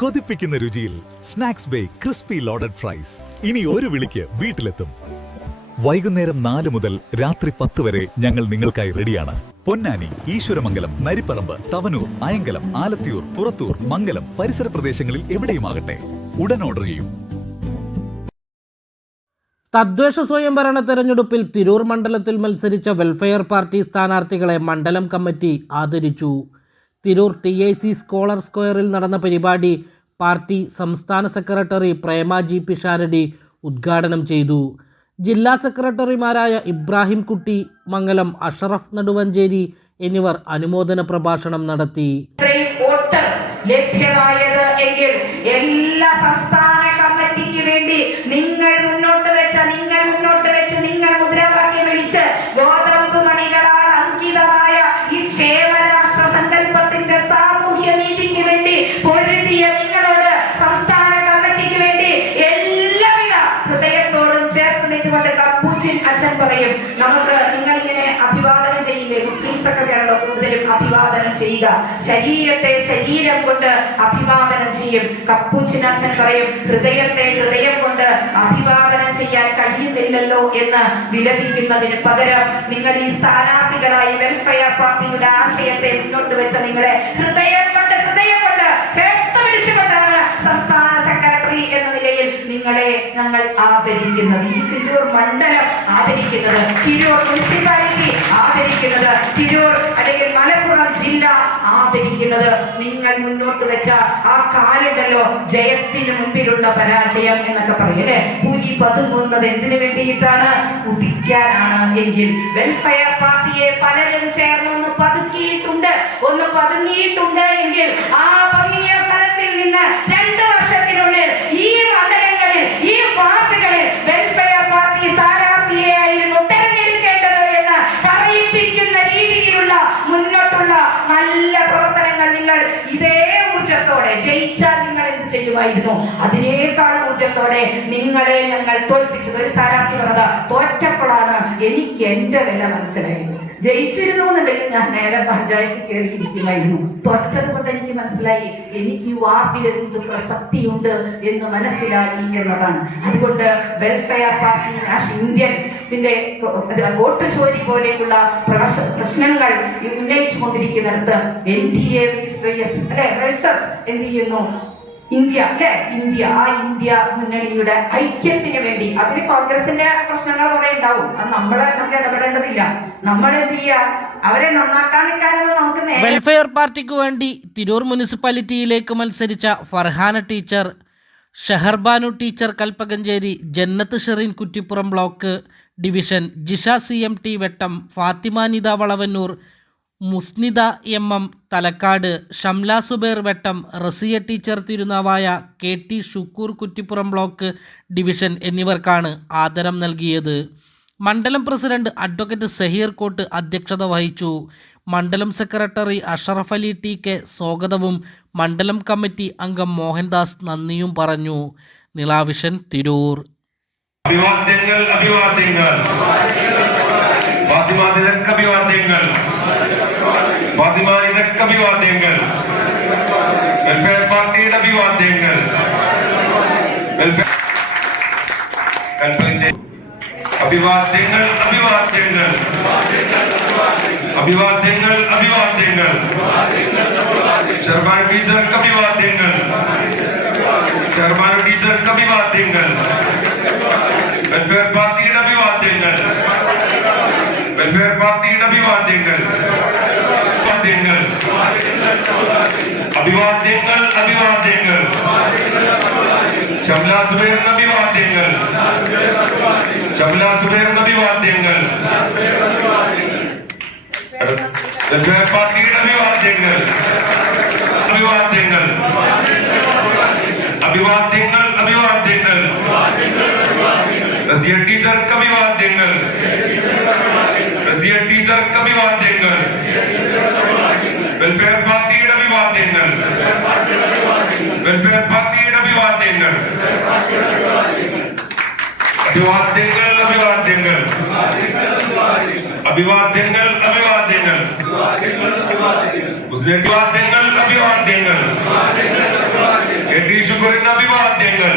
കൊതിപ്പിക്കുന്ന രുചിയിൽ snacks bay crispy loaded fries. ഇനി ഒരു വിളിക്ക് വീട്ടിലെത്തും. വൈകുന്നേരം നാല് മുതൽ രാത്രി പത്ത് വരെ ഞങ്ങൾ നിങ്ങൾക്കായി റെഡിയാണ്. പൊന്നാനി ഈശ്വരമംഗലം നരിപ്പറമ്പ് തവനൂർ അയങ്കലം ആലത്തിയൂർ പുറത്തൂർ മംഗലം പരിസര പ്രദേശങ്ങളിൽ എവിടെയുമാകട്ടെ. ഉടൻ ഓർഡർ ചെയ്യും. തദ്ദേശ സ്വയംഭരണ തെരഞ്ഞെടുപ്പിൽ തിരൂർ മണ്ഡലത്തിൽ മത്സരിച്ച വെൽഫെയർ പാർട്ടി സ്ഥാനാർത്ഥികളെ മണ്ഡലം കമ്മിറ്റി ആദരിച്ചു. Tirur T I C scholar സ്ക്വയറിൽ നടന്ന പരിപാടി പാർട്ടി സംസ്ഥാന സെക്രട്ടറി പ്രേമ ജി പിഷാരടി ഉദ്ഘാടനം ചെയ്തു. ജില്ലാ സെക്രട്ടറിമാരായ ഇബ്രാഹിം കുട്ടി മംഗലം അഷറഫ് നടുവഞ്ചേരി എന്നിവർ അനുമോദന പ്രഭാഷണം നടത്തി. ലഭ്യമായത് എല്ലാ സംസ്ഥാന മുസ്ലിംസ് ഒക്കെയാണല്ലോ കൂടുതലും അഭിവാദനം ചെയ്യുക. ശരീരത്തെ ശരീരം കൊണ്ട് അഭിവാദനം ചെയ്യും. കപ്പൂച്ചിൻ അച്ഛൻ പറയും ഹൃദയത്തെ ഹൃദയം കൊണ്ട് അഭിവാദനം ചെയ്യാൻ കഴിയുന്നില്ലല്ലോ എന്ന് വിലപിക്കുന്നതിന് പകരം നിങ്ങൾ ഈ സ്ഥാനാർത്ഥികളായി വെൽഫെയർ പാർട്ടിയുടെ ആശയത്തെ മുന്നോട്ട് വെച്ച നിങ്ങളെ ഹൃദയം കൊണ്ട് ഹൃദയം കൊണ്ട് ചേർത്ത് സംസ്ഥാന സെക്രട്ടറി എന്ന നിലയിൽ നിങ്ങളെ ഞങ്ങൾ ആദരിക്കുന്നത്. ഈ തിരൂർ മണ്ഡലം ആദരിക്കുന്നത്. തിരൂർ മുനിസിപ്പാലിറ്റി തിരൂർ അല്ലെങ്കിൽ മലപ്പുറം ജില്ല ആദരിക്കുന്നത് നിങ്ങൾ മുന്നോട്ട് വെച്ച ആ കാലുണ്ടല്ലോ ജയത്തിന് മുമ്പിലുള്ള പരാജയം എന്നൊക്കെ പറയല്ലേ കൂലി പതുങ്ങുന്നത് എന്തിനു വേണ്ടിയിട്ടാണ്? കുതിക്കാനാണ് എങ്കിൽ വെൽഫെയർ പാർട്ടിയെ പലരും ചേർന്ന് ഒന്ന് പതുക്കിയിട്ടുണ്ട്. ഒന്ന് പതുങ്ങിയിട്ടുണ്ട് എങ്കിൽ ആ നല്ല പ്രവർത്തനങ്ങൾ നിങ്ങൾ ഇതേ ഊർജത്തോടെ ജയിച്ചാൽ നിങ്ങൾ എന്ത് ചെയ്യുമായിരുന്നു? അതിനേക്കാൾ ഊർജത്തോടെ നിങ്ങളെ ഞങ്ങൾ തോൽപ്പിച്ചത്. ഒരു സ്ഥാനാർത്ഥി പറഞ്ഞത് തോറ്റപ്പോഴാണ് എനിക്ക് എന്റെ വില മനസ്സിലായത്. ജയിച്ചിരുന്നു എന്നുണ്ടെങ്കിൽ ഞാൻ നേരെ പഞ്ചായത്ത് കയറിയിരിക്കുമായിരുന്നു. തൊട്ടത് കൊണ്ട് എനിക്ക് മനസ്സിലായി എനിക്ക് ഈ വാർഡിൽ എന്ത് പ്രസക്തിയുണ്ട് എന്ന് മനസ്സിലായി എന്നതാണ്. അതുകൊണ്ട് വെൽഫെയർ പാർട്ടി ഇന്ത്യൻ ഇതിന്റെ വോട്ട് ചോരി പോലെയുള്ള പ്രശ്ന- പ്രശ്നങ്ങൾ ഉന്നയിച്ചു കൊണ്ടിരിക്കുന്നിടത്ത് എൻ ഡി എ അല്ലെ എന്ത് ചെയ്യുന്നു? ഇന്ത്യ അല്ലെ? ഇന്ത്യ. ആ ഇന്ത്യ മുന്നണിയുടെ ഐക്യത്തിന് വേണ്ടി. അതിന് കോൺഗ്രസിന്റെ പ്രശ്നങ്ങൾ കുറെ ഉണ്ടാവും. അത് നമ്മളെ നമ്മൾ ഇടപെടേണ്ടതില്ല. നമ്മൾ എന്ത് ചെയ്യുക അവരെ നന്നാക്കാൻ നിൽക്കാനൊന്നും നമുക്ക് വെൽഫെയർ പാർട്ടിക്ക് വേണ്ടി തിരൂർ മുനിസിപ്പാലിറ്റിയിലേക്ക് മത്സരിച്ച Farhana teacher Sheharbanu teacher Kalpakanchery Jannath Shereen Kuttippuram block division Jisha C M T Vettam Fathimanitha Valavannur Musnida M M Thalakkad Shamla Subair Vettam Raziya teacher Thirunavaya K T Shukkur Kuttippuram block division എന്നിവർക്കാണ് ആദരം നൽകിയത്. മണ്ഡലം president advocate Zaheer coat അധ്യക്ഷത വഹിച്ചു. മണ്ഡലം secretary Ashraf Ali T K സ്വാഗതവും മണ്ഡലം committee അംഗം മോഹൻദാസ് നന്ദിയും പറഞ്ഞു. നിളാവിഷൻ തിരൂർ. അഭിവാദ്യങ്ങൾ അഭിവാദ്യങ്ങൾ. ഫാത്തിമാനിതക്ക് അഭിവാദ്യങ്ങൾ ഫാത്തിമാനിതക്ക് അഭിവാദ്യങ്ങൾ. വെൽഫെയർ പാർട്ടിയുടെ അഭിവാദ്യങ്ങൾ അഭിവാദ്യങ്ങൾ അഭിവാദ്യങ്ങൾ. അഭിവാദ്യങ്ങൾ അഭിവാദ്യങ്ങൾ. ഷർമാൻ ടീച്ചർക്ക് അഭിവാദ്യങ്ങൾ ഷർമാൻ ടീച്ചർക്ക് അഭിവാദ്യങ്ങൾ വെൽഫെയർ പാർട്ടിയുടെ അഭിവാദ്യങ്ങൾ വെൽഫെയർ പാർട്ടിയുടെ അഭിവാദ്യങ്ങൾ അഭിവാദ്യങ്ങൾ അഭിവാദ്യങ്ങൾ അഭിവാദ്യങ്ങൾ. ഷംല സുബൈറിന് അഭിവാദ്യങ്ങൾ. ഷംല സുബൈറിന് അഭിവാദ്യങ്ങൾ. പാർട്ടിയുടെ അഭിവാദ്യങ്ങൾ. അഭിവാദ്യങ്ങൾ. അഭിവാദ്യങ്ങൾ അഭിവാദ്യങ്ങൾ. ടീച്ചർക്ക് അഭിവാദ്യങ്ങൾ. റസിയ ടീച്ചർക്ക് അഭിവാദ്യങ്ങൾ വെൽഫെയർ പാർട്ടിയുടെ അഭിവാദ്യങ്ങൾ വെൽഫെയർ പാർട്ടിയുടെ അഭിവാദ്യങ്ങൾ അഭിവാദ്യങ്ങൾ അഭിവാദ്യങ്ങൾ അഭിവാദ്യങ്ങൾ അഭിവാദ്യങ്ങൾ മുസ്ലിം അഭിവാദ്യങ്ങൾ അഭിവാദ്യങ്ങൾ എ ടി ഷുക്കൂറിന് അഭിവാദ്യങ്ങൾ